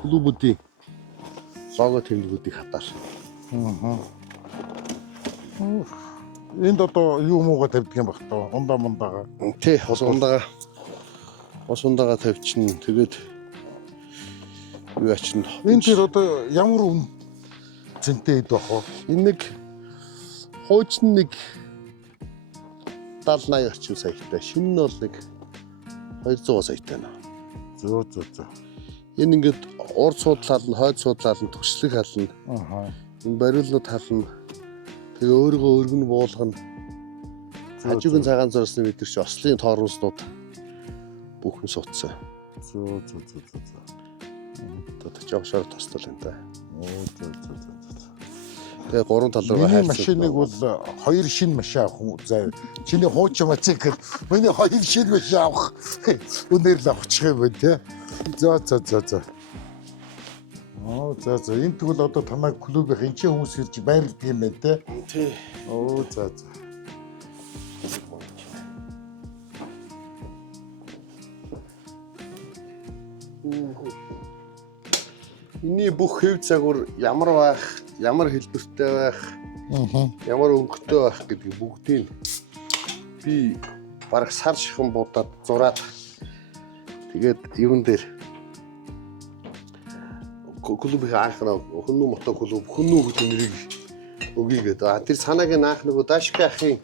клубүүдийн лого тэмдгүүдийг хатаал. Энд одоо юу мууга тавьдаг юм баг тоо. Ундаа мундаага. Тий, ус ундаага тавьчихна. Тэгээд юу ачна. Энд тэр одоо ямар үн зэнтэй хэд бах вэ? Энэ нэг хуучин нэг 70-80 орчим саятай. Шинэ нь бол нэг 200 саятай нэ. Зөө. Энэ ингээд урд судлал нь, хойд судлал нь, төгслөг хална. Энэ бариулнууд хална. Тэгээ өөрийгөө өргөн буулгана. Хажуугийн цагаан зурсны бид нар чи ослын тоорноснууд бүхэн суудсан. Зөө. Одоо жавшаар тостол энэ та. Зөө. Тэгээ гурван тал руу хайрлсан. Машиныг бол хоёр шинэ машин авах юм заа. Чиний хуучин мотоцикл, миний хоёр шинэ машин авах. Үнээр л авчих юм байна те. Зөө. За. Энд тэгвэл одоо танай клубийн хинчээ хүмүүс ирж байрладаг юм байна те. Тий. За. Эний бүх хэв загвар ямар байх, ямар хэлбэртэй байх, ямар өнгөтэй байх гэдэг бүгдийг би бараг сар шихэн будаад зураад тэгээд юун дээр клубийн анхнаа хүннүү мото клуб хүннүү гэдэг нэрийг өгье гэдэг. Тэр санааг наах нөгөө Дашка ахын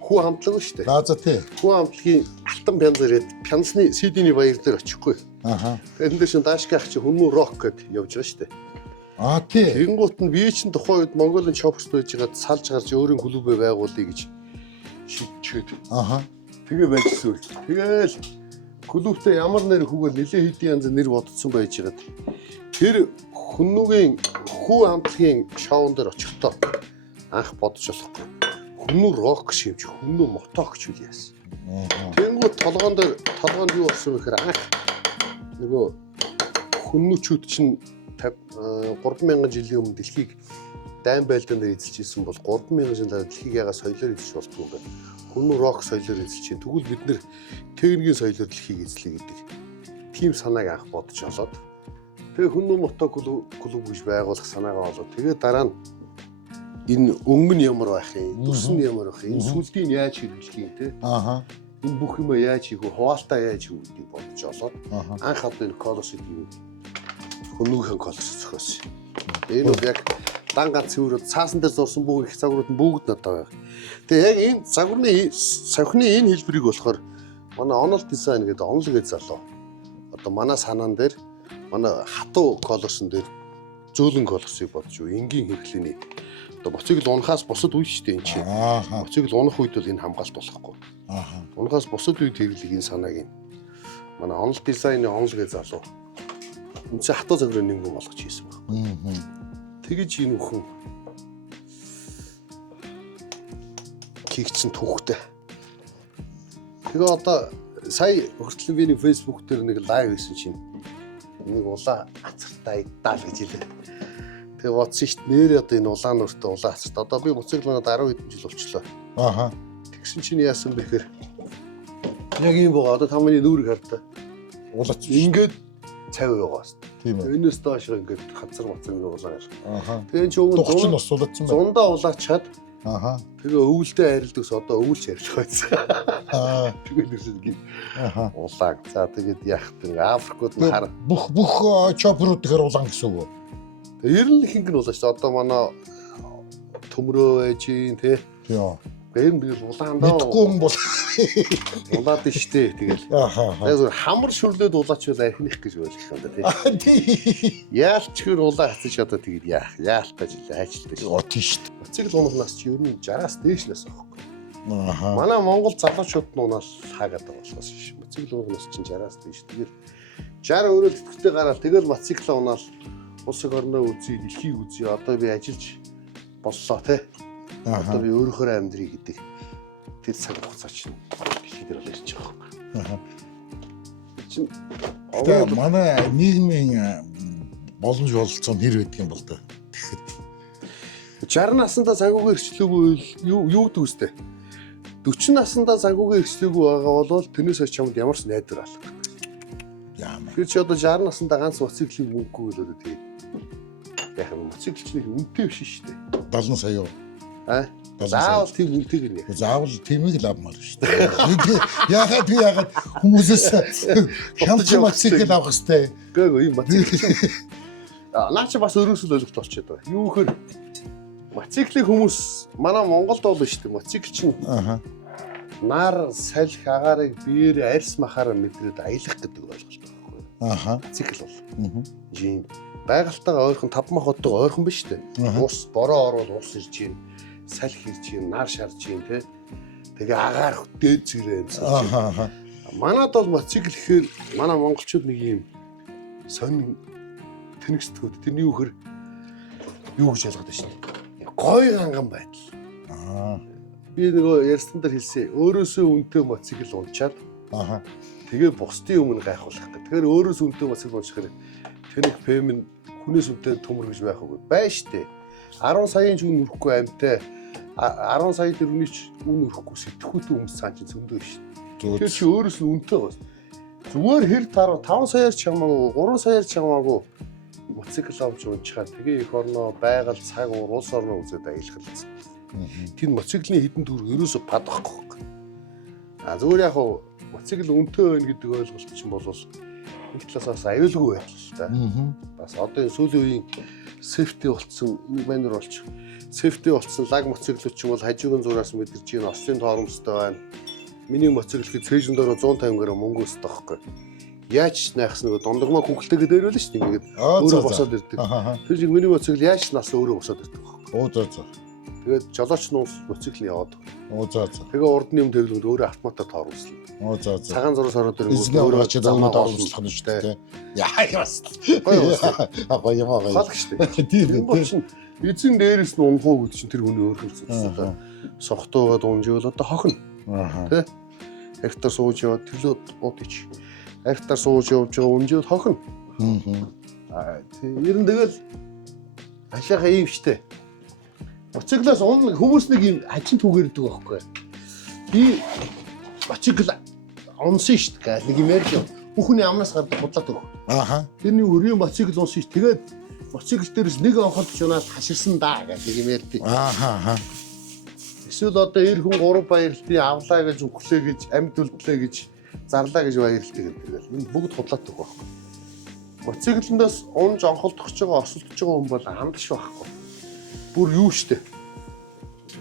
хүү хамтлаг шүү дээ. За тий. Хүү хамтлагийн алтан пянз ирээд пянзны CD-ний баяр дээр очихгүй. Тэгээд энэ дээр шин Дашка ах чи хүннүү рок гэдэг явж байгаа шүү дээ. Тий. Тэгэнгუут нь би чинь тухайн үед Монголын шопс байж байгаад салж гарч өөрийн клубээ байгуулъя гэж шийдчихэд. Тэгээ байжсэн. Тэгээл клубтээ ямар нэр хүүгээл нэлээ хэдийн янз нэр бодсон байж байгаад тэр хүннүүгийн хүү хамтлагийн шоун дээр очихдоо анх бодож болохгүй. Хүннүү рок шимж, хүннүү мотогч үл яасан. Тэнгууд толгоонд юу болсон вэ гэхээр анх нөгөө хүннүүчүүд чинь 3000 жилийн өмнө дэлхийг дайн байлдаан дээр эзэлжсэн бол 3000 жил дараа дэлхийг ягаа соёлоор эзэлж болдгоо юм байна. Хүннүү рок соёлоор эзэлж чинь тэгвэл бид нэр техникийн соёлоор дэлхийг эзлэе гэдэг тийм санааг анх бодож олоод тэгээ хүннүү мото клуб гэж байгуулах санаагаа олоод тэгээ дараа нь энэ өнгө нь ямар байх юм, бүс нь ямар байх юм, энэ сүлдийг яаж хэрэглэх юм те. Энэ бүх юм яаж хийх вэ, хуваалтаа яаж хийх гэдгийг бодож олоод анх одоо энэ колос гэдэг хүннүүгийн колос зохиосон. Энэ нь яг дан ганц цэврүүд цаасан дээр зурсан бүх их загварууд нь бүгд надад байгаа. Тэгээ яг энэ загварны сохины энэ хэлбэрийг болохоор манай онол дизайн гэдэг онол гэж залуу. Одоо манай санаан дээр манай хатуу колосон дээр зөөлөн колосыг бодож юу энгийн хэрэглээний одоо моцыг л унахаас бусад үе шүү дээ энэ чинь. Моцыг л унах үед бол энэ хамгаалт болохгүй. Унахаас бусад үед хэрэглэх энэ санааг нь манай онол дизайны онол гэж залуу. Энд чинь хатуу загварын нэг юм болгож хийсэн байна. Тэгэж энэ бүхэн кигцэн түүхтэй. Тэгээ одоо сая хүртэл би нэг фэйсбүүк дээр нэг лайв хийсэн чинь нэг улаан ацартай иддаал гэж хэлээ. Тэгээ бодсон шүү дээ. Нэр одоо энэ улаан нуртай улаан ацарт. Одоо би моциклонод 10 хэдэн жил болчлоо. Тэгсэн чинь яасан бэ гэхээр яг юм байгаа. Одоо тамны нүүрийг хардаа. Улаач ингээд 50% байгаа шүү дээ. Тийм ээ. Энэс доош ингээд хацар мацар ингээ улаан. Тэгээ чи өвөн дугч нь бас улаацсан байна. Зундаа улаачаад тэгээ өвөлдөө арилдагс одоо өвөлч ярьж байсан. Тэгээд нэрсэн гин. Улаан. За тэгээд яах вэ? Африкууд нь хар. Бүх чоперууд тэгэхээр улаан гэсэн үг. Тэгээ ер нь ихэнх нь улаан шүү. Одоо манай төмрөө байж гин тий. Тийм. Ер нь тэгэл улаан даа. Мэдхгүй юм бол улаад нь штэ тэгэл. Тэгээд хамар шүрлээд улаач бол архиных гэж ойлгох юм да тий. Яалч хэр улаан хацж одоо тэгээд яалтаж илээ хайчилдаг шүү. Тийм штэ. Моцикл унахнаас чи ер нь 60-аас дээш нас авахгүй. Манай Монгол залуучууд нь унаал хаагаад байгаа болохоос ш. Моцикл унахнаас чинь 60-аас дээш. Тэгэл 60 өөрөө тэтгэвтэй гараад тэгэл моцикл унаал улс орноо үзье, дэлхийг үзье. Одоо би ажиллаж боллоо тий. Одоо би өөрөөр амьдрий гэдэг тэр цаг хугацаа чинь дэлхий дээр бол ирж байгаа юм. Чин манай нийгмийн боломж бололцоо нэр гэдэг юм бол да. Тэгэхэд 60 наснда загварыг эрчлээгүй юу гэдэг үстэй. 40 наснда загварыг эрчлээгүй байгаа бол тэрнээс чамд ямар ч найдвар алга. Яамаа. Тэр чи одоо 60 наснда ганц моциклийн мөнгөгүй л одоо тэгээд яг нь моциклчний үнэтэй биш шүү дээ. 70 сая юу? Аа. Заавал тийм үнэтэйг нэ. Заавал тиймийг л авмаар шүү дээ. Яагаад хүмүүсээс хямдч моцикл авах хэвээр. Гэгөө юм моцикл. Наа чи бас өөрөөсөө ойлголт олчиход байгаа. Юу гэхээр моциклыг хүмүүс манай Монголд бол шүү дээ. Моцикл чинь нар салхи агаарыг биеэр арьс махаараа мэдрээд аялах гэдэг ойлголт байхгүй юу? Моцикл бол. Жин байгальтайгаа ойрхон 5 мах оддог ойрхон биш үү? Ус бороо орвол ус ирж гин, салхи ирж гин, нар шарж гин тэ. Тэгээ агаар дээд зэрэг амьсгалж. Манад бол моцикл гэхээр манай монголчууд нэг юм сонин тэнэгсдгүүд тэрний үхэр юу гэж ялгаад байна шүү дээ. Гой ганган байдал. Би нөгөө ярьсан дээр хэлсэн. Өөрөөсөө үнэтэй моцикл унчаад тэгээ бусдын өмнө гайхуулах гэдэг. Тэгэхээр өөрөөсөө үнэтэй моцикл унчихаар тэнэг пэм хүнээс үнэтэй төмөр гэж байх уу? Бай штэ. 10 саяын ч үн өрөхгүй амьтай 10 сая төгрөгийн ч үн өрөхгүй сэтгхүүтэй хүмүүс цаан чинь зөндөө шүү дээ. Тэр чи өөрөөсөө үнэтэй байна. Зүгээр хэр тарав 5 саяар ч хамаагүй 3 саяар ч хамаагүй моцикл авч унчаад тэгээ их орноо байгаль цаг уур улс орноо үзээд аялахлцсан. Тэр моциклийн хідэн төгрөг ерөөсө падахгүй. Зүгээр яг моцикл үнэтэй байна гэдэг ойлголт чинь бол нэг талаас бас аюулгүй байл л та. Бас одоо сүүлийн үеийн сефти болцсон манер болчих. Сефти болцсон лаг моциклууд ч юм бол хажуугийн зураас мэдэрч ийн ослын тоормстой байна. Миний моцикл хэд цэжин дөрөв 150 грамм мөнгө өсдөг байхгүй. Яаж найхс нэг дондогмоо хүүхэлтэйгээ дээрвэл шүү дээ ингээд өөрөө босоод ирдэг. Тэр шиг миний моцикл яаж нас өөрөө босоод ирдэг байхгүй. Тэгээд жолооч нь моцикл яваад. Тэгээ урд нь юм тэглэнд өөрөө автоматар тоормслоо. Цагаан зураас ороод ирэнгүүт өөрөө очиж замаа тоормслох нь шүү дээ. Яа бас. Гоё юм аа. Халах шүү дээ. Тийм тийм. Эзэн дээрээс нь унхуу гэдэг чинь тэр хүний өөр хэлсэн. Сохтуугаад унжиул одоо хохно. Тэ? Хектар сууж яваад төлөө уутчих. Хектар сууж явж байгаа унжиул хохно. Тийм. Ер нь тэгэл ашаага юм штэ. Моциклаас хүмүүс нэг юм ачин түгээрдэг байхгүй. Би моцикл унсан шүү дээ. Нэг юм ярьж байна. Бүхний амнаас гардаг худлаад өг. Тэрний өрийн моцикл унсан шүү. Тэгээд моцикл дээрээс нэг онхолж унаад хаширсан даа гэх нэг юм ярьдаг. Эсвэл одоо эр хүн 3 баярлтыг авлаа гэж өглөө гэж амьд үлдлээ гэж зарлаа гэж баярлтыг гэдэг. Энэ бүгд худлаад өг байхгүй. Моциклондоос унж онхолдох ч байгаа осолдож байгаа хүн бол амдаш байхгүй. Бүр юу штэ.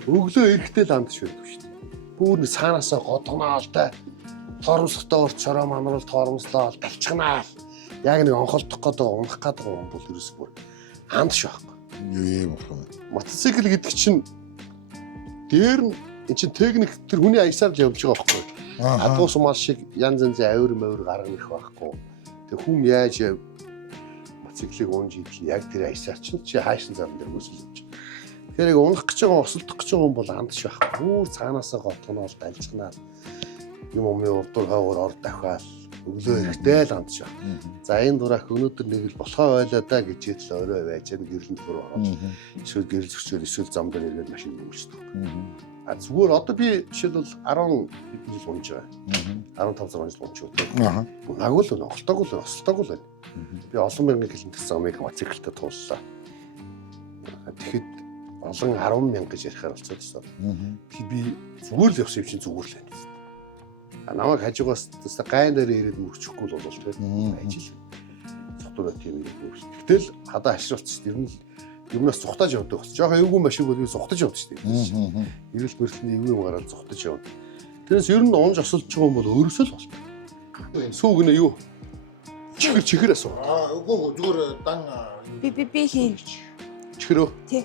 Өглөө эрэхтэй л амдаш байдаг штэ. Бүр нэг цаанаасаа годгоноол та тоормслохтой урт шороо манрал тоормслоо талчганаа. Яг нэг онхолдох гэдэг унах гэдэг юм бол ерөөс бүр амдаш байхгүй. Юу юм бэ? Мотоцикл гэдэг чинь дээр нь эн чинь техник тэр хүний аясаар л явж байгаа байхгүй. Адуус мал шиг янз янзын авир мавир гаргах байхгүй. Тэг хүм яаж мотоциклыг унж идэл яг тэр аясаар чинь чи хаашин зам дээр өсөлж. Тэгэхээр яг унах гэж байгаа осолдох гэж байгаа юм бол амдаш байхгүй. Бүр цаанаасаа готгоноол далжгнаа. Юм урдуур хойгоор орд дахиал өглөө ихтэй л амдаш байна. За энэ дурак өнөөдөр нэг л болохоо байлаа да гэж л орой байж гэрлэн төр ороод. Эсвэл гэрэл зөрчил эсвэл зам дээр ирээд машин дүүждэг. Зүгээр одоо би жишээлбэл 10 хэдэн жил унж байгаа. 15 6 жил унж байгаа. Агуул нь оголтоогүй л осолтоогүй л байна. Би олон мянган километр замыг моциклтай тууллаа. Тэгэхэд олон 10 мянга гэж ярихаар болчихсон. Тэгэхээр би зүгээр л явсан юм чинь зүгээр л байна. Намайг хажуугаас тест гайн дээр ирээд мөрчихгүй л болов тийм ажил. Цогтураа тийм юм. Гэтэл хадаа ашруулчих. Ер нь юмнаас цухтаж явдаг бас. Жохоо эвгүй машин бол би цухтаж явдаг шүү дээ. Ирэл бэрхтний эвгүй юм гараад цухтаж явдаг. Тэрээс ер нь унж осолж байгаа юм бол өөрөөсөө л болдог. Сүүг нэ юу? Чихэр асуу. Үгүй зүгээр дан Би хийн. Чихэрөө. Тий.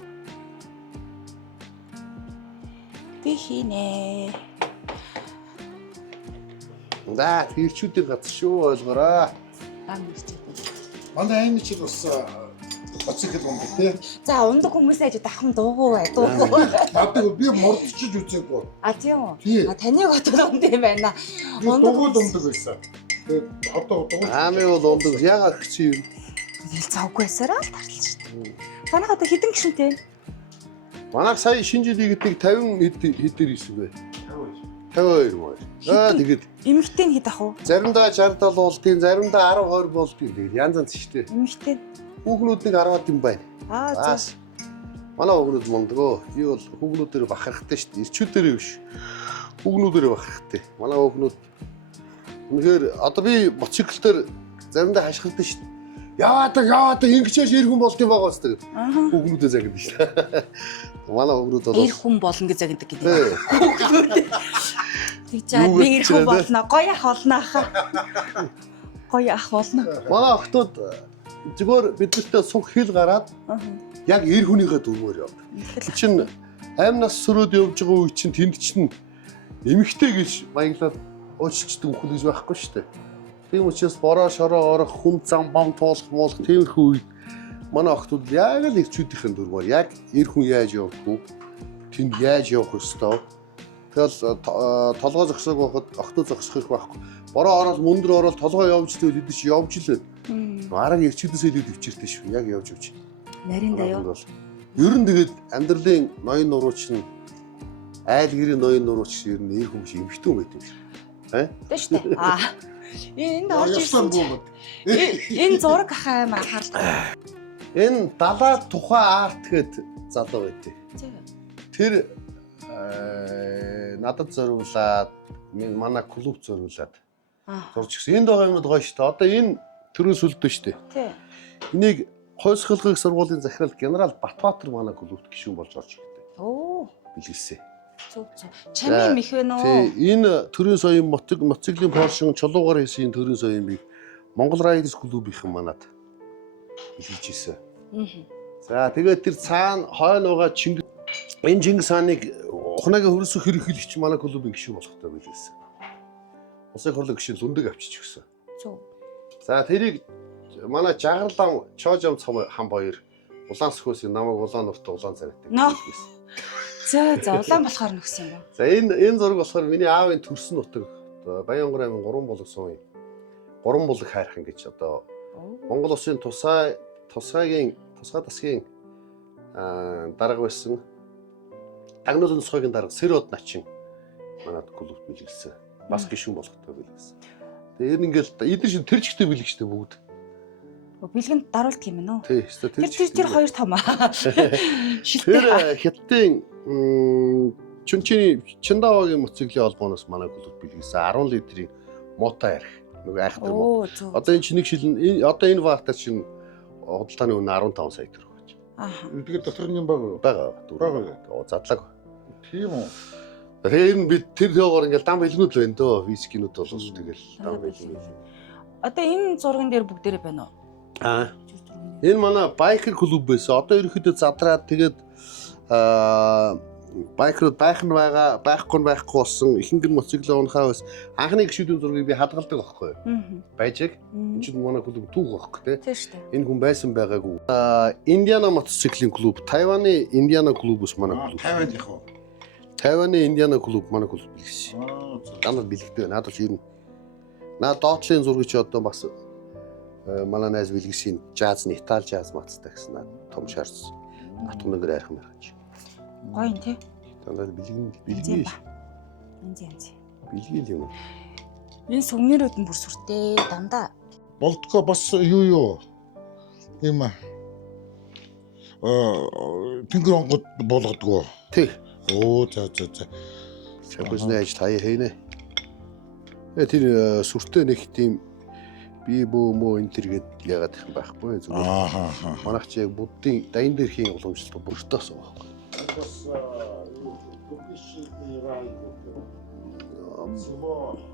Би хийнэ. За, тэрчүүдийн газар шүү ойлгоорой. Дан ирчээ. манай энэ чинь бас моцикл ундаг тий. За ундаг хүмүүсээ ч дахин дуугүй бай. Дуугүй. Надад би мордчиж үзээгүй. Тийм үү? Таныг отод ундаг юм байна. Дугуй ундаг байсан. Тэгээд одоо дугуй. Аамын бол ундаг яагаад гэсэн юм? Тэгэл завгүйсараа л тарлаа шүү дээ. Танах одоо хэдэн гишүүнтэй? Манайх сая шинэ жилийн гэдэг 50 хэдэр хийсэн бэ? 52 мөр. За тэгээд Эмэгтэй нь хэд ах уу? заримдаа 60 70 болдгийн, заримдаа 10 20 болдгийн. Тэгээд янз янз шүү дээ. Эмэгтэй. Хүүхнүүд нэг 10-аад юм байна. За. Манай хүүхнүүд мондгоо. Би бол хүүхнүүдээр бахархтай шүү дээ. Ирчүүдээр биш. Хүүхнүүдээр бахархтай. Манай хүүхнүүд үнэхээр одоо би мотоциклээр заримдаа хашгирдсан шүү дээ. Яваад ингэчээж ир хүн болд юм байгаа үстэй. Хүүхнүүдээ загнадаг шүү дээ. Манай хүүхнүүд бол ир хүн болно гэж загнадаг гэдэг. Тэгж аа би ир хүн болно. Гоё ах болно аха. Гоё ах болно. Манай охтууд зүгээр биднэртээ суг хэл гараад яг ир хүнийхээ дүрмээр явдаг. Чинь амнаас сөрөөд явж байгаа үе чинь тэнд чинь эмэгтэй гэж баяглаад ууччдаг хүн гэж байхгүй шүү дээ. Тийм учраас бороо шороо орох, хүн зам бам туулах муулах тиймэрхүү үед манай охтууд яг л ирчүүдийн дүрмээр яг ир хүн яаж явах вэ? Тэнд яаж явах ёстой? Тэгэл толгой зогсоог байхад охтууд зогсох их байхгүй. Бороо ороод мөндөр ороод толгой явж л бид чи явж л байна. Арга ирчүүдээс илүү төвчөртэй шүү. Яг явж явж. Нарийн даяа. Ер нь тэгээд амьдралын ноён нурууч нь айл гэрийн ноён нурууч ер нь ир хүн шиг эмхтэн байт юм шиг. Тэ шүү дээ. Энд орж ирсэн. Энэ зураг ахаа амар анхаарал. Энэ далаа тухай арт гэд залуу байдیں۔ Тэр надад зориулаад манай клуб зориулаад зурж гисэн. Энд байгаа юмуд гоё шүү дээ. Одоо энэ төрөөс үлдэн шүү дээ. Тий. Энийг хойсголгыг сургуулийн захирал генерал Батбаатар манай клубт гишүүн болж орж ирдэг. Оо. Билгэлсэн. Зүг. Чамын мэх вэ нөө? Тий, энэ төрийн соёлын мотоциклийн Поршин чулуугаар хийсэн төрийн соёлыг Монгол Riders клубийнхэн манад илгээж ирсэн. За тэгээд тэр цаана хойно байгаа энэ Чингис хааныг ухнагийн хөрсөх хэрэглэгч манай клубын гишүүн болохтой билгээсэн. Улсын хурлын гишүүн Лүндэг авчиж өгсөн. Зүг. За тэрийг манай Жагарлан Чоожам хам баяр Улаансхөөс намайг Улаануртаа улаан царайтай билгээсэн. За улаан болохоор нөхсөн юм. За энэ зураг болохоор миний аавын төрсөн нутаг Баянгар аймгийн Гурван булаг суун. Гурван булаг хайрхан гэж одоо Монгол улсын тусгай тасгийн дарга байсан. Дагнуулын тусгайгийн дарга Сэрод начин манад клубт билгэлсэн. Бас гишүүн болохтой билгэлсэн. Тэгээ ер нь ингээл эдгээр шин тэр чигтэй билгчтэй бүгд. Бэлгэнд даруулт юм нөө. Тий, тэр хоёр том аа. Тэр хятадын Чиндаавагийн мотоциклийн холбооноос манай клуб билгээсэн 10 литрийн мото арх. Нөгөө айхтар мото. Одоо энэ чинийг шилэн одоо энэ варта чинь худалдааны үнэ 15 сая төгрөг гэж. Тэгээд дотор нь юм байгаа. Байгаа. Задлаг. Тийм үү. Тэгэхээр энэ бид тэр тоогоор ингээл дан бэлгнүүд л байна дөө. Вискинүүд бол тэгэл дан бэлгнүүд. Одоо энэ зурган дээр бүгдээрээ байна уу? Энэ манай байкер клуб байсан. Одоо ерөөхдөө задраад тэгээд байкерууд байхгүй болсон ихэнх мотоциклээ унахаа бас анхны гишүүдийн зургийг би хадгалдаг байхгүй юу? Байжэг. Энэ чинь манай клуб түүх байхгүй тийм шүү дээ. Энэ хүн байсан байгаагүй. Индиана мотоциклийн клуб, Тайваны Индиана клубус манай клуб. Тайваных уу? Тайваны Индиана клуб манай клуб билгсэн. Дандаа бэлгдэг. Надад ч ер нь доотлын зургийг ч одоо бас манай найз билгсэн жаз Итали жаз мацтай гэсэн том шаарц. Атгнагэр айрхан байна. Гоё юм тий. Дандаа билгэн. Билгэн юм. Энэ сүмнэрүүд нь бүр сүртэй дандаа. Болдгоо бас юу юм тэнгэр онгод болгодгоо. Тий. Оо за. Шавхсны ажил хаяа хийнэ. Тэр сүртэй нэг тийм би бөөмөө энэ төргээд яагаад их байхгүй зүгээр. Манайх чи яг буддын дайн дээрхийн уламжлалт бүртээс байгаа.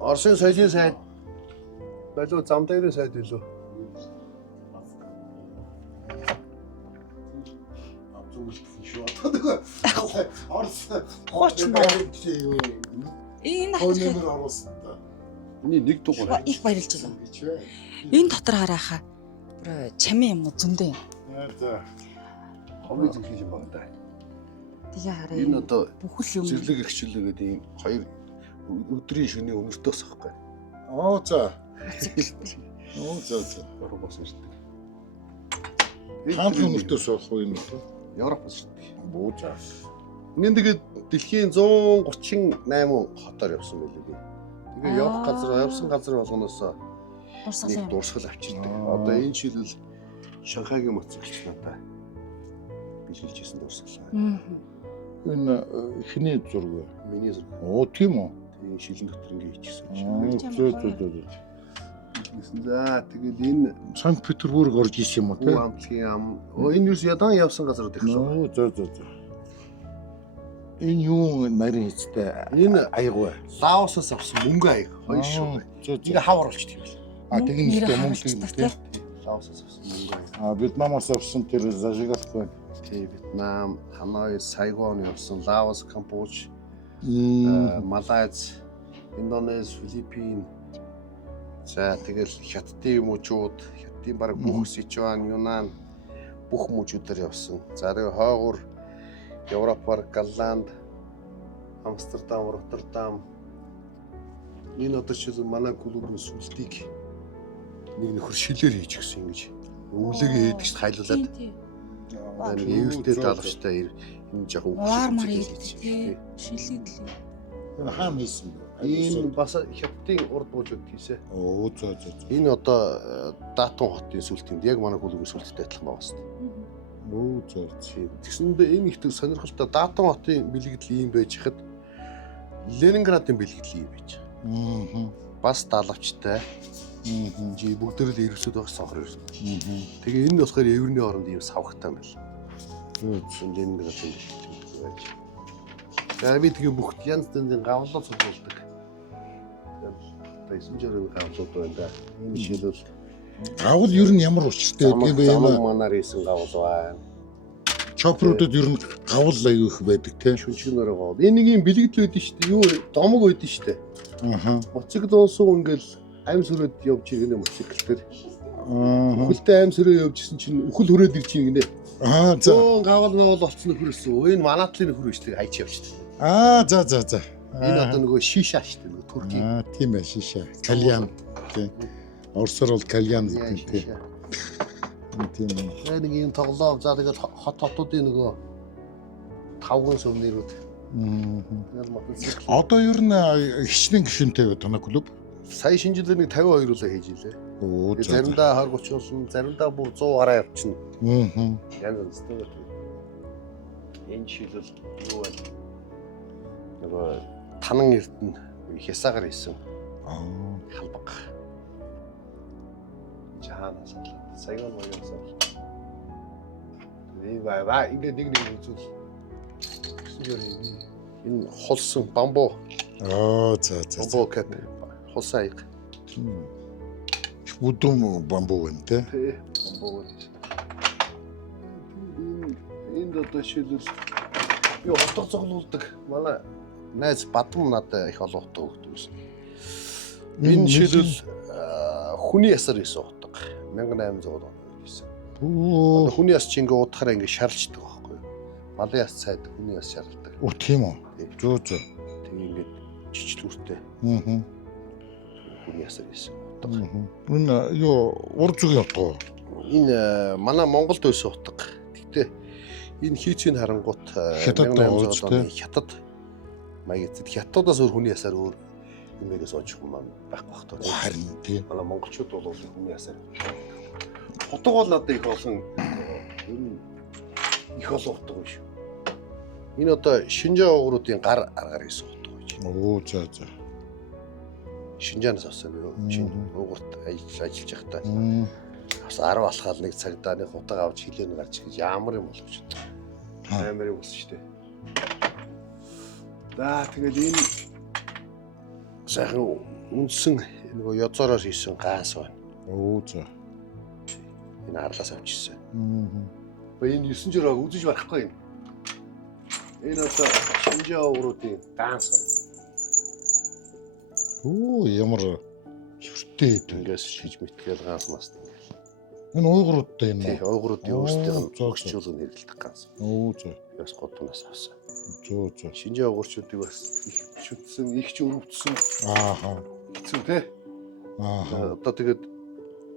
Орсын соёлын сайд болоо зам дээрээ сайд илүү. Орс Хооч байна. Энэ хонемэр оруулсан та. Миний нэг дугаар их баярлж байна. Энэ дотор харааха. Бүр чамын юм уу зөндөө юм. За. Ховын зүйл юм байна да. Тэгээ хараа. Энэ одоо бүхэл юм. зэрлэг ихчлэг гэдэг ийм хоёр өдрийн шөнийн өнөртөөс ахгүй. Оо за. Оо за. Европоос ирдэг. Хаан өнөртөөс болох уу энэ? Европоос ирдэг. Буу за. Энд тэгээд дэлхийн 138 хотоор явсан байлээ би. Тэгээ явсан газар болгоноос нэг дурсгал авчирдаг. Одоо энэ жишээлбэл Шанхайгийн моцикл надаа бэлгэлжсэн дурсгал. Энэ хиний зураг вэ? Миний зураг. Оо тийм үү? Тэгээ шилэн дотор ингэ хийчихсэн. Зөө. За тэгээд энэ Санкт-Петербург орж исэн юм уу те? Амтлагийн ам. Энэ юус ядан явсан газар гэх юм. Зөө. Энэ юу нарийн хэцтэй Энэ аяг вэ? Лаосоос авсан мөнгө аяг. Хоёр шүү. Зөө. Хавар болчих юм байна. Тэгээ нэгтэй мөнгө те. Лаосоос авсан мөнгө аяг. Вьетнамаас авсан тэр зажигалт. Вьетнам, Ханой, Сайгон явсан, Лаос, Камбож, Малайз, Индонез, Филиппин. За тэгэл Хятадын мужууд, Хятадын баг бүх Сичуан, Юнан бүх мужуудаар явсан. За тэгээ хойгуур Европоор Голланд, Амстердам, Роттердам. Энэ одоо ч манай клубын сүлтийг нэг нөхөр шилээр хийж гисэн ингэж. Өвлөгийн хийдэг ш хайлуулад. Эвэртэй даалгачтай энэ жах Уурмар хийдэг шилээд л. Энэ хаана хийсэн бэ? Энэ бас Хятадын урд буужууд хийсэ. Оо зөө. Энэ одоо Датун хотын сүлтэнд яг манай клубын сүлттэй адилхан байгаас. Оо зөө. Тэгсэндээ энэ их төр сонирхолтой Датун хотын бэлгэдэл ийм байж хад Ленинградын бэлгэдэл ийм байж. Бас даалгавчтай. Жи бүгдээр л ирвсүүд байх сонхор ирсэн. Тэгээ энэ болохоор эвэрний оронд ийм савхтай юм байна. Ленинградын бэлгэдэл байж. За би тэгээ бүх янз бүрийн гавлаа цуглуулдаг. Тэсэн жирийн гавлууд байна да. Энэ жишээлбэл гавл ер нь ямар учиртай гэдэг юм бэ? Манаар хийсэн гавл байна. Чопруудад ер нь гавл аяг их байдаг тийм. Шүнчгнээр гавл. Энэ нэг юм бэлгэдэл байдаг шүү дээ. Юу домог байдаг шүү дээ. Моцикл уусуу ингээл аим сүрээд явж иргэнэ моцикл төр. Үхэлтэй аим сүрээ явжсэн чинь үхэл хүрээд ирж иргэнэ. За. Гавл болцсон нөхөрөөсөө. Энэ манатлын нөхөр биш тэг хайч явчихсан. За. Энэ одоо нөгөө шиша шүү дээ. Нөгөө турки. Тийм ээ шиша. Кальян. Тийм. Орсоор бол кальян гэдэг тийм. Тийм. Нэг юм тоглоо. За тэгээд хотуудын нөгөө тавган сүмнэрүүд. Одоо ер нь хичнээн гишүүнтэй вэ танай клуб? Сая шинжилгээ нэг 52 улаа хийж илээ. Оо за. Заримдаа 20 30 болсон, заримдаа бүр 100 гараа явчихна. Янз бүртэй. Энэ шилэл юу вэ? Нөгөө танан эрдэнэ хясаагаар хийсэн. Халбаг. Жаанаас болоод Сайгон маягаас. Ингээд нэг үзүүл. Энэ холсон бамбуу. За. Бамбуу кап. Холсон аяг. Бүдүүн бамбуу байна те. Бамбуу. Энэ одоо шилэл би хотор цуглуулдаг. Манай найз Бадам надад их олоотой өгдөг байсан. Энэ шилэл хүний ясаар хийсэн утга 1800 он хийсэн. Хүний яс чи ингээ удахаар ингээ шарлждаг байхгүй юу? Малын яс цайд хүний яс шарладаг. Оо тийм үү. Зөө. Тэгээ ингээ жижигдүүртэй. Хүний ясаар хийсэн утга. Энэ юу ур зүгийн утга. Энэ манай Монголд байсан утга. Гэтэ энэ хийцийн харангуут Хятад маяг Хятадаас өөр хүний ясаар өөр юмээс очих юм байхгүй бах тоо. Харин тийм. Манай монголчууд бол хүний ясаар. Утга бол надад их олон ер нь их олон утга биш. Энэ одоо Шинжаан угруудын гар аргаар хийсэн утга гэж. Оо за. Шинжаанаас авсан биз угурт ажиллаж байхдаа. Бас 10 алхаал нэг цагдаа нэг утга авч хилэн гарч гэж ямар юм болов ч. Амар юм болсон шүү дээ. За тэгэл энэ сайхан үндсэн нөгөө язороор хийсэн ганс байна. Оо за. Энэ арлаас авчихсан. Энэ 9 жирийг үзэж барахгүй юм. Энэ одоо Шинжаан угруудын ганс байна. Оо ямар шүртэй Ингээс шиж мэтгээл ганс мас. Энэ уйгуруудтай юм тий, уу? уйгуруудын өөрсдийн өгчүүлэн нэрлэлдэг ганс. Оо за. Бас годноос авсан. Зөө. Шинжаан угурчуудыг бас их шүтсэн, их ч өрөвдсөн. Ааха. Хэцүү тий. Одоо тэгээд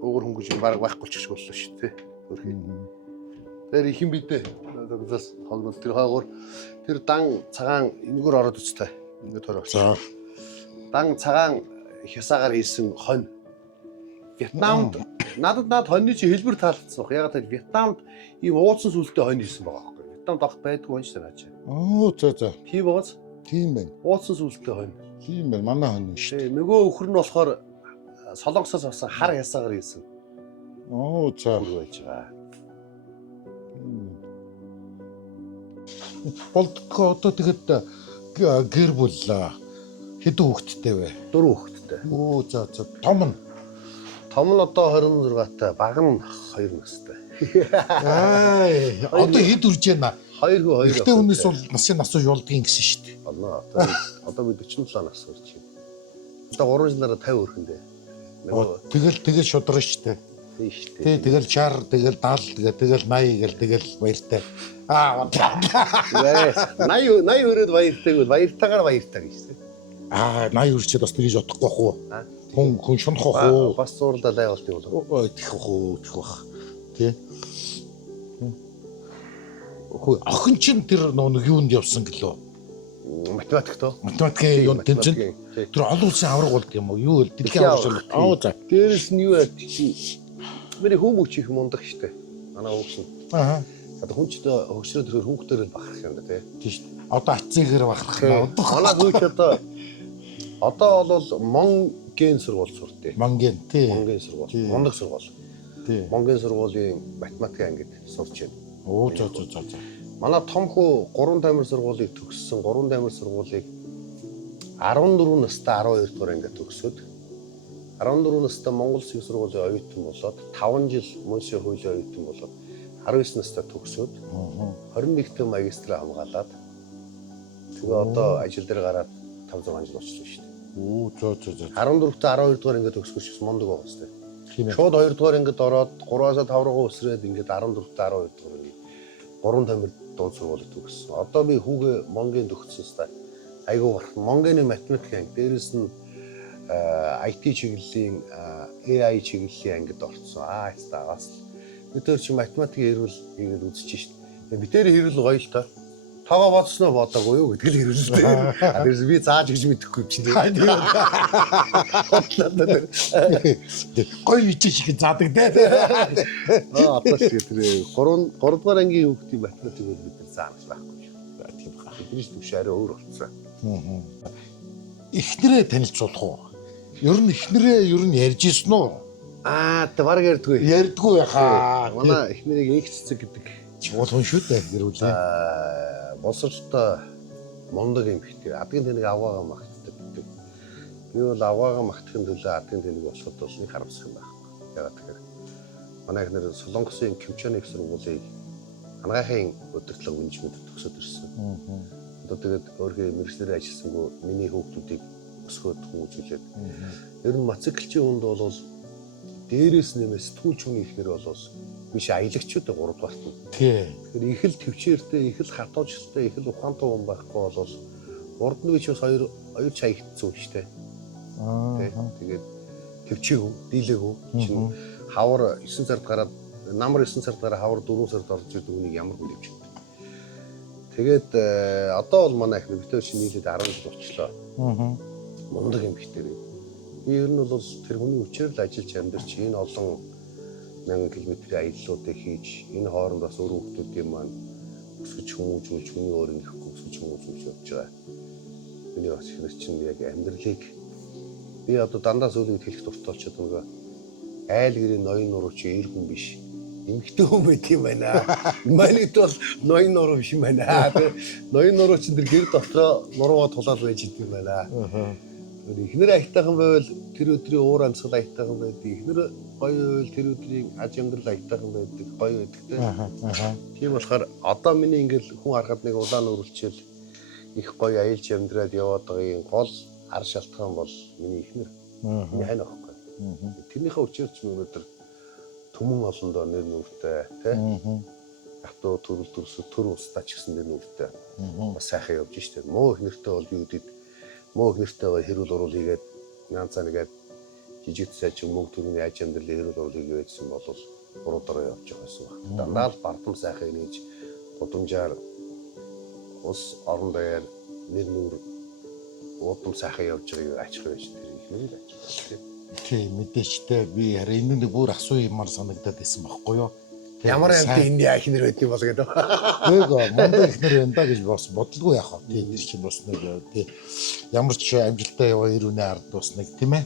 угур хөнгөж баг байхгүй ч боллоо шүү тий. Хөрхий. Тэр ихэн бидээ зогсоос холбол тэр хаагуур тэр дан цагаан энэгээр ороод үстэй. Ингээд хороо. За. Дан цагаан хясаагаар хийсэн хонь. Вьетнамд надад хоньны чи хэлбэр таалагдсан баг. Ягаад гэвэл Вьетнамд ийм уудсан сүлтэй хонь хийсэн байгаа байхгүй. Вьетнамд огт байдгүй хонь шүү дээ. Оо за. Тийм бооз. Тийм байна. Уудсан сүлтэй хонь. Тийм байна. Манай хонь шүү. Нөгөө өхөр нь болохоор Солонгосоос авсан хар хясаагаар хийсэн. Оо за. Байж байгаа. Болдгоо одоо тэгэд гэр бүл хэдэн хүүхэдтэй вэ? 4 хүүхэдтэй. Оо за. Том нь. Том нь одоо 26-тай, баг нь 2 настай. Одоо хэд үрж байна? 2 хүү 2. Ихтэй хүнээс бол насын насуу юулдгийн гэсэн шүү дээ. Одоо би 47 нас хүрч байна. Одоо 3 жилээр 50 өрхөндөө. Тэгэл шудраа шүү дээ. Тийм шүү дээ. Тий, тэгэл 60, тэгэл 70, тэгэл 80 гэл тэгэл баяртай. 80 өрөөд баяртай гэвэл баяртайгаар баяртай гэж тийм. 80 үрчээд бас тэгж бодохгүй бах уу? Хүн шунах бах уу? Бас зурлаа лайвалт юм болов. Тийх бах. Тий. Хөө охин чинь тэр нэг юунд явсан гэлөө? Математик тоо. Математикийн юунд тэмцэн. Тэр олон улсын авраг болд юм уу? Юу вэ? Дэлхийн авраг. За. Дээрээс нь юу яа чи миний хүмүүч их мундаг штэ. Манай хүүхэн. Одоо хүн ч хөгшрөө тэр хүүхдээр л бахарх юм да тий. Тийм шүү дээ. Одоо аццыгээр бахарх юм. Манай хүүч одоо бол Монгийн сургууль суртээ. Монгийн тий. Монгийн сургууль. Мундаг сургууль. Тий. Монгийн сургуулийн математик ангид сурч байна. Оо за. Манай том хүү 3 тамир сургуулийг төгссөн. 3 тамир сургуулийг 14 настай 12 дугаар ангид төгсөөд 14 настай Монгол Улсын сургуулийн оюутан болоод 5 жил Мөншийн хуулийн оюутан болоод 19 настай төгсөөд 21-т магистраа хамгаалаад тэгээ одоо ажил дээр гараад 5-6 жил болчихлоо шүү дээ. Оо за. 14-т 12 дугаар ангид төгсгөж мундаг байгаа шүү дээ. Тийм ээ. Шууд 2 дугаар ангид ороод 3-аас 5 руу өсрээд ингээд 14-т 12 дугаар 3 тамир дунд сургуулийг төгссөн. Одоо би хүүгээ Монгийн төгссөн ста. Айгуу барах. Монгийн математик анги дээрэс нь IT чиглэлийн AI чиглэлийн ангид орсон. Стагаас бид тэр чи математикийн хэрүүл хийгээд үзэж шít. Би тэр хэрүүл гоё л та. Тагаа бодсноо бодоогүй юу гэдэг л хэрүүл л дээ. Дээрс би зааж гэж мэдэхгүй юм чинь. Гоё ичиж шиг заадаг дээ. Одоо ч тэр 3 дугаар ангийн хүүхдийн математик бол бид нар зааж байхгүй шүү. Тийм баа. Бидний төвш арай өөр болцсон. Эхнэрээ танилцуулах уу? Ер нь эхнэрээ ярьж ирсэн үү? Тэ баг ярьдгүй. Ярьдгүй яхаа. Манай эхнэрийг инх цэцэг гэдэг. Чуулган шүү дээ гэрүүлээ. Босролтой мундаг юм бит. Адгийн тэнэг аваагаа магтдаг гэдэг. Би бол аваагаа магтахын төлөө адгийн тэнэг болоход бол нэг харамсах юм байхгүй. Ягаад тэгэхээр манай эхнэр Солонгосын Кимчоны их сургуулийг хангахын удирдлага менежмент төгсөөд ирсэн. Одоо тэгээд өөрхий мэргэжлэр ажилласангүй миний хүүхдүүдийг өсгөөд хүмүүжүүлээд ер нь моциклчийн хүнд бол дээрээс нэмээс сэтгүүлч хүний ихнэр болоос биш аялагчуд 3 дугаарт нь. Тий. Тэгэхээр их л төвчээртэй, их л хатуужтай, их л ухаантай хүн байхгүй бол урд нь биш бас хоёр чаягдсан шүү дээ. Тэгээд төвчээгүү, дийлээгүү чинь хавар 9 сард гараад намар 9 сард гараад хавар 4 сард орж идэг үнийг ямар хүн төвчтэй. Тэгээд одоо бол манай их битэр чинь нийлээд 10 жил болчихлоо. Мундаг юм битэр. Би ер нь бол тэр хүний хүчээр л ажиллаж амьдарч энэ олон мянган километрийн аяллуудыг хийж энэ хооронд бас өөр хүмүүсийн маань өсгөж хүмүүжүүлж хүний өөрийн ихгүй өсгөж хүмүүжүүлж явж байгаа. Миний бас ихнэр чинь яг амьдралыг би одоо дандаа сүүлийн хэлэх дуртай болчиход нөгөө айл гэрийн ноён нуруу чи эр хүн биш. Эмэгтэй хүн байт юм байна. Манайд бол ноён нуруу биш юм байна. Ноён нуруу чинь тэр гэр дотроо нуруугаа тулаад байж идэв юм байна. Эхнэр айтайхан байвал тэр өдрийн уур амьсгал айтайхан байдаг. Эхнэр гоё байвал тэр өдрийн аж амьдрал айтайхан байдаг. Гоё байдагтэй. Тийм болохоор одоо миний ингээл хүн харахад нэг улаан өрөлчөөл их гоё аялж амьдраад яваад байгаа гол ар шалтгаан бол миний эхнэр. Миний хань ахгүй. Тэрнийхээ өчөөс ч өнөөдөр түмэн олондоо нэр нүртэй тий. Хатуу төрөл төрсө төр устаа ч гэсэн нэр нүртэй. Бас сайхан явж штэ. Муу эхнэртэй бол юу гэдэг муу эхнэртэйгээ хэрүүл урал хийгээд янзаа нэгээд жижиг цайч мөнгө төрний аж амьдралын хэрүүл урал хийгээдсэн бол 3 дараа явж байгаа юм байна. Дандаа л бардам сайхан нээж гудамжаар ус орон даяар нэр нүр удам сайхан явж байгааг ачих байж тэр их нэг ачих. Тийм мэдээчтэй би харин энэ нэг бүр асуу юмар санагдаад байсан байхгүй юу? Ямар амт энэ яах нэр байдгийг бол гэдэг. Тэгэ мондоо ихнэр энэ да гэж бас бодлого яах вэ? Тийм нэр чинь бас нэг тий ямар ч амжилттай яваа ирүүний ард бас нэг тийм ээ.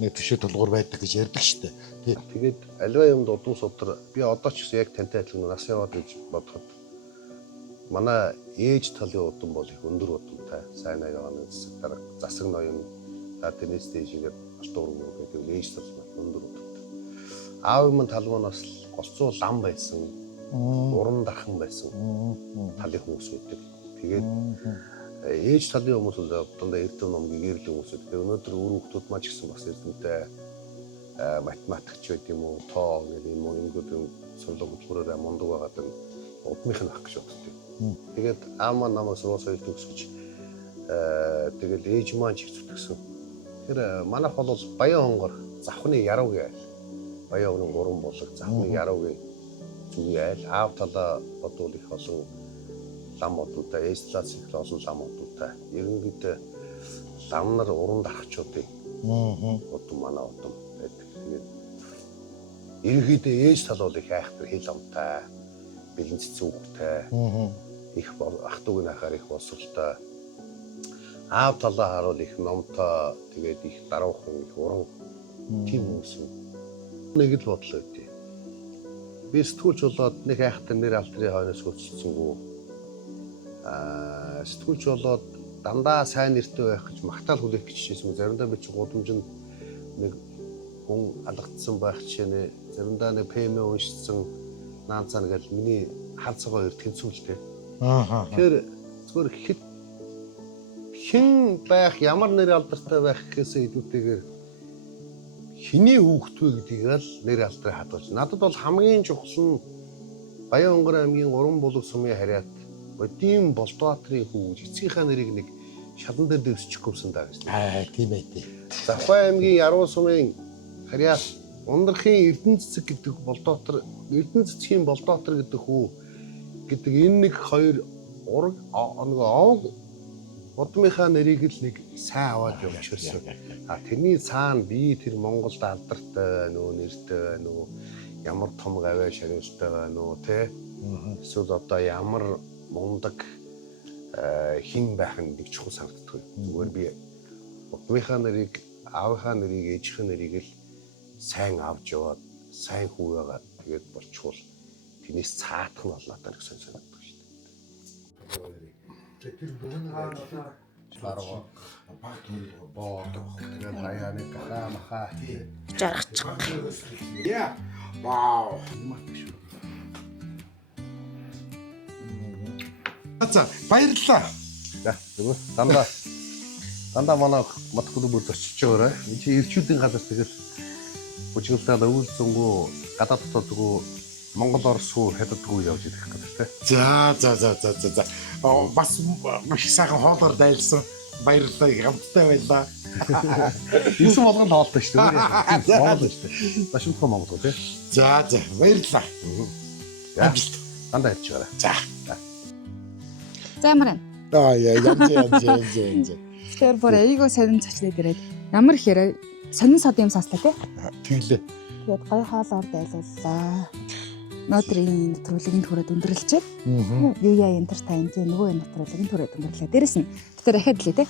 Нэг төшөө тулгуур байдаг гэж ярьдаг штэ. Тий. Тэгээд альва юмд удам судар би одоо ч гэсэн яг тантай адилхан нас яваад гэж бодоход манай ээж талын удам бол их өндөр удамтай. Сайн аягааны засаг ноён тэрнээс дэжигээр алтуурын гэдэг ээж тал өндөр удамтай. Аав минь тал маань бас голцоо лам байсан. Уран дархан байсан. Талын хүмүүс байдаг. Тэгээд ээж талын хүмүүс бол дандаа эрдэм ном гэрлийн хүмүүс байдаг. Өнөөдөр өөр хүмүүс маань ч гэсэн бас эрдэмтэй математикч байд юм уу, тоо гэх юм уу ингэдэг сургуулиураа мундаг байгаад удмынх нь ах гэж боддог. Тэгээд аав маань намайг сургууль төгсгөж тэгэл ээж маань ч их зүтгэсэн. Тэр манайх бол Баян хонгор завхны яруу гээл. Баян хонгорын гурван булаг завхны яруу гээл зүгийн айл. Аав талаа бодвол их олон лам одуудаа, ээж талаас их олон лам одуудаа. Ерөнхийд лам нар уран дарахчуудыг удам манай удам байдаг. Тэгээд ерөнхийд ээж тал бол их айхтар хэл амтай, бэлэн цэцүүхтэй. Их ах トゥ угийн ахаар их боловсралтай. Аав талаа харуул их номтой, тэгээд их даруухан, их уран тийм хүмүүс юм. Нэг л бодлоо өгдөө. Би сэтгүүлч болоод нэг айхтар нэр алдрын хойноос хөлсөлсөнгүү. Сэтгүүлч болоод дандаа сайн нэртэй байх гэж магтаал хүлээх гэж хичээсэн. Заримдаа би ч гудамжинд нэг хүн алгадсан байх жишээ, заримдаа нэг ПМ уншсан наанцаа гэж миний ханцгаа хоёр тэнцүүлтэй. Тэгэхээр зөвхөн хэн байх, ямар нэр алдартай байх гэхээсээ илүүтэйгээр хэний хүүхэд вэ гэдгийг л нэр алдрыг хадгалж. Надад бол хамгийн чухал нь Баян хонгор аймгийн 3 булаг сумын харьяат Бодим Болдбаатарын хүү эцгийнхаа нэрийг нэг шалан дээр дэвсчих гүмсэн даа гэж. Тийм ээ тий. Завхай аймгийн яруу сумын харьяат Ундрахын Эрдэнэцэг гэдэг Болдбаатар, Эрдэнэцгийн Болдбаатар гэдэг хүү гэдэг энэ нэг хоёр ураг нэг удмынхаа нэрийг л нэг сайн аваад явчихсан. Тэрний цаана би тэр Монголд алдартай байна уу, нэртэй байна уу, ямар том гавьяа шариустай байна уу, тэ? Эсвэл одоо ямар мундаг хин байх нь нэг чухал санагддаг. Зүгээр би удмынхаа нэрийг, аавынхаа нэрийг, ээжийнхээ нэрийг л сайн авч яваад, сайн хүү байгаад тэгээд болчихвол тэрнээс цаатах нь бол надад нэг сонь санагддаг шүү дээ. Тэр бүгэн гараа баг боод тэгээд хаяаны гахаа махаа жаргач. Яа. Вау. За баярлалаа. За зүгээр дандаа манай мат клубд очиж байгаарай. Энд чи ирчүүдийн газар тэгэл бүжгэлдээд өвөлзөнгөө гадаад дотоодгоо Монгол Орос хүү хятадгүй явж ирэх гэдэг тэ. За. Бас маш сайхан хоолоор дайлсан. Баярлалаа, хамттай байлаа. Юусэн болгонд хоолтой шүү дээ. Монгол шүү дээ. Башимтхан Монгол тий. За, баярлалаа. Амжилт. Дандаа хийж байгаарай. За. За ямар байна? Янз. Тэр бүр эйгөө сонин цочлоод ирээд ямар ихээр сонин сод юм сонслоо тий. Тэглээ. Тэгээд гоё хоолоор дайлууллаа. Нөтрийн нэвтрүүлгийн түрээд өндөрлчээд Юя Entertainment нөгөө нэвтрүүлгийн түрээд өндөрлөө. Дээрэс нь тэр дахиад лээ тий.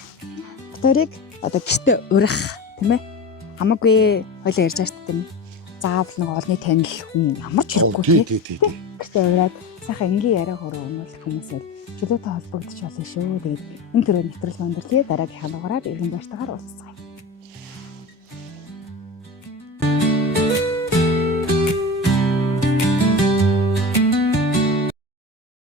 Тэрийг одоо гэртээ урих тийм ээ. Хамаагүй хойлоо ярьж байгаа шүү дээ. Заавал нэг олны танил хүн ямар ч хэрэггүй тий. Гэртээ ураад сайхан энгийн яриа хөрөө өнөөлөх хүмүүсээр чөлөөтэй холбогдож болно шүү. Тэгээд энэ түрээд нэвтрүүлгийн өндөрлөө дараагийн хануугаар иргэн байртайгаар уулзцгаая.